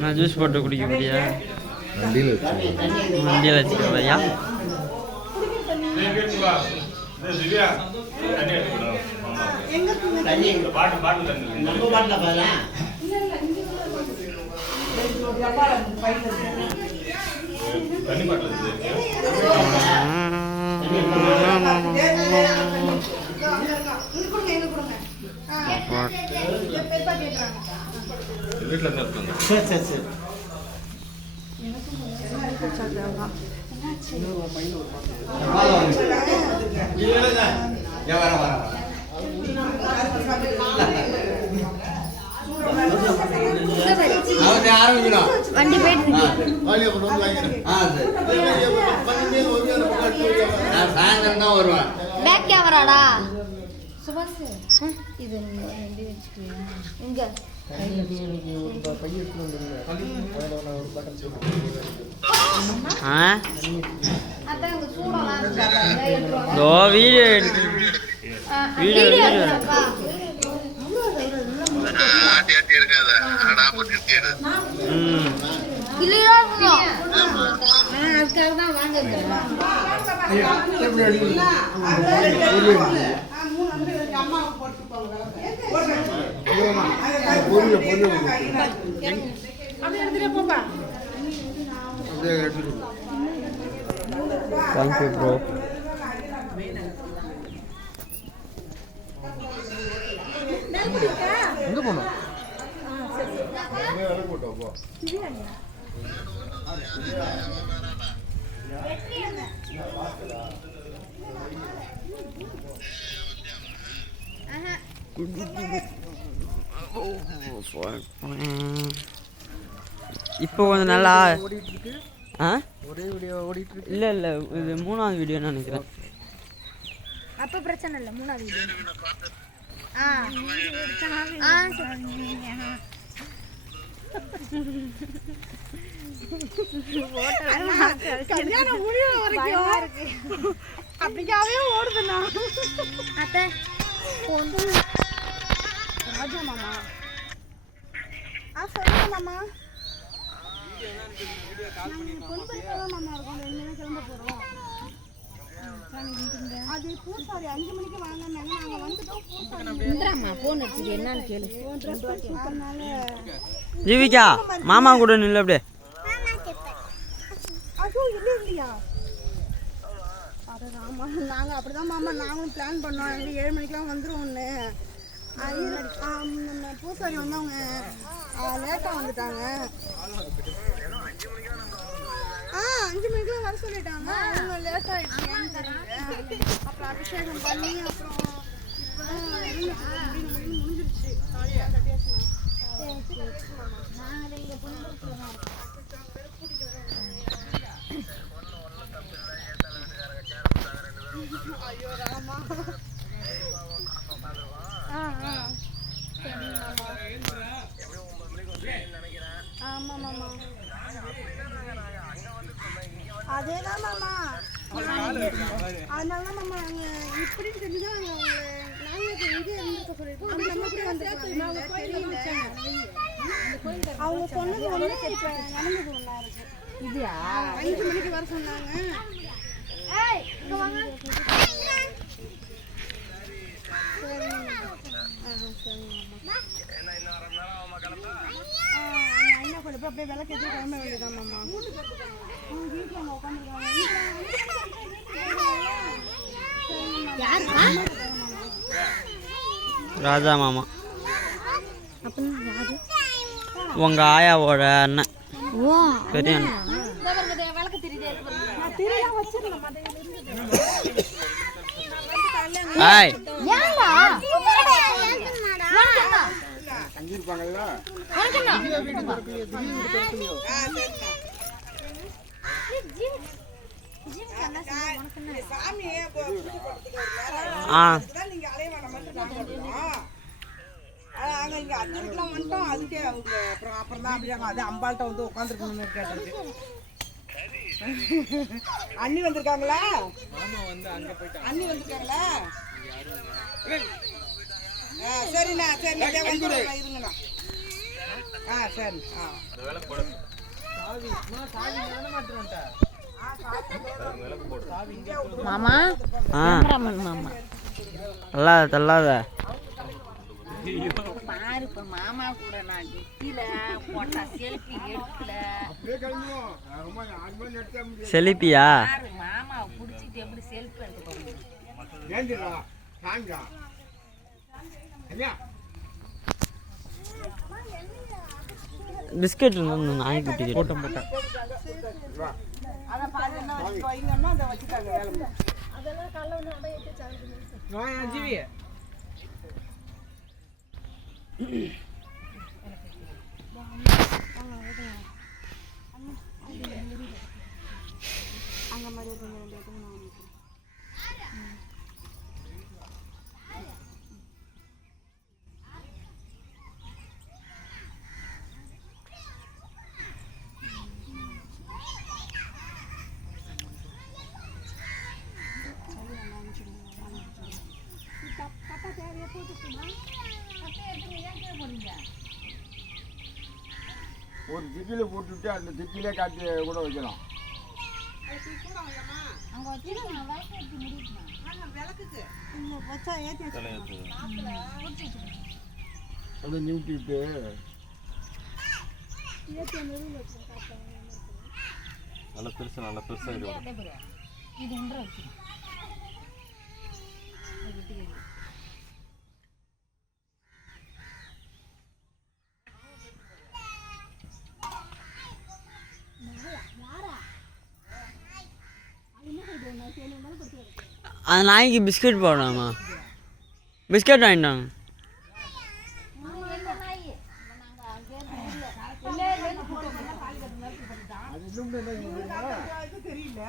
நான் ஜூஸ் போட்டு குடிக்க முடியா? வண்டியில் வச்சுக்கலையா? வண்டி போயிட்டு சாயந்தரம் தான் வருவேன். பேக் கேமராடா சுபாஷ். இது இங்க Thank you, bro. எங்க போணும்? இப்போ கொஞ்சம் நல்லா ஒரே வீடியோ ஓடிட்டு இருக்கு. இல்ல இல்ல இது மூணாவது வீடியோன்னு நினைக்கிறேன். அப்ப பிரச்சனை இல்ல. மூணாவது வீடியோ கல்யாணம் முடிய வரைக்கும் அப்படிக்காவே ஓடுதுண்ணா. அத்தை ராஜா மாமா சொல்லுங்க மாமா. கிளம்ப போறோம். அது பூசாரி 5 மணிக்கு வாங்கினாங்க. நாங்க வந்துட்டோம். போன் அடிச்சு என்னன்னு கேளு. ஜீவிகா மாமா கூட நில்ல அப்படியே. ஐயோ இல்லையா? ஆமா நாங்க அப்படிதான் மாமா நாங்களும் பிளான் பண்ணோம். 7 மணிக்கெல்லாம் வந்துருவோம்னு. பூசாரி வந்து அவங்க லேட்டா வந்துட்டாங்க. 5 மணிக்கெல்லாம் வர சொல்லிட்டாங்க. அவங்க லேட் ஆயிடுச்சு. அப்புறம் அபிஷேகம் பண்ணி அப்புறம் முடிஞ்சிருச்சு. ஐயோ ராமா. ஆமா மாமா அதேதான் மாமா. அதனால மாமா நாங்க இப்படின்னு தெரிஞ்சுதான் நாங்க இங்கே இருந்துக்க சொல்லிருக்கோம். நம்ம கூட வந்துருக்காங்க. தெரியல. அவங்க சொன்னது ஒண்ணு இப்ப நடந்தது ஒண்ணா இருக்கு. இதுயா 5 மணிக்கு வர சொன்னாங்க. ஏய் இங்க வாங்க. என்ன கூட அப்படியே விளக்கு ஏற்றி கிளம்ப வேண்டியதான் மாமா. வீட்டில் அவங்க உட்காந்துருக்காங்க. ராஜா மாமா அப்படின்னு யாரு? உங்க ஆயாவோட அண்ணன் பெரிய அண்ணன். ஆய் அம்பாள்கிட்ட வந்து உட்காந்துருக்கணும்னு கேட்டது. அண்ணி வந்திருக்காங்களா? அண்ணி வந்திருக்காங்களா? சரிண்ணா சரிண்ணா இருங்கண்ணா. சரி. மாமா கேமராமேன் மாமா தள்ளாத தள்ளாத. பாரு இப்ப மாமா கூட நான் நெத்தில போட்டா செல்ஃபி எடுக்கல. செலிப்பியா? பாரு மாமா புடிச்சிட்டு எப்படி செல்ஃபி எடுக்க போறீங்க? பிஸ்கட் இருந்த நாய்க்குட்டி போட்டேன். அங்க மாதிரி கொஞ்சம் ஒரு திக்கில போட்டுவிட்டு அந்த திக்கிலே காட்டி கூட வைக்கலாம். அதை நியூட்டிட்டு நல்ல பெருசா இருக்கும். இது ஒன்றரை வச்சு அந்த நாய்க்கு பிஸ்கட் போடலாமா? பிஸ்கட் வாங்கிட்டாங்க. தெரியல.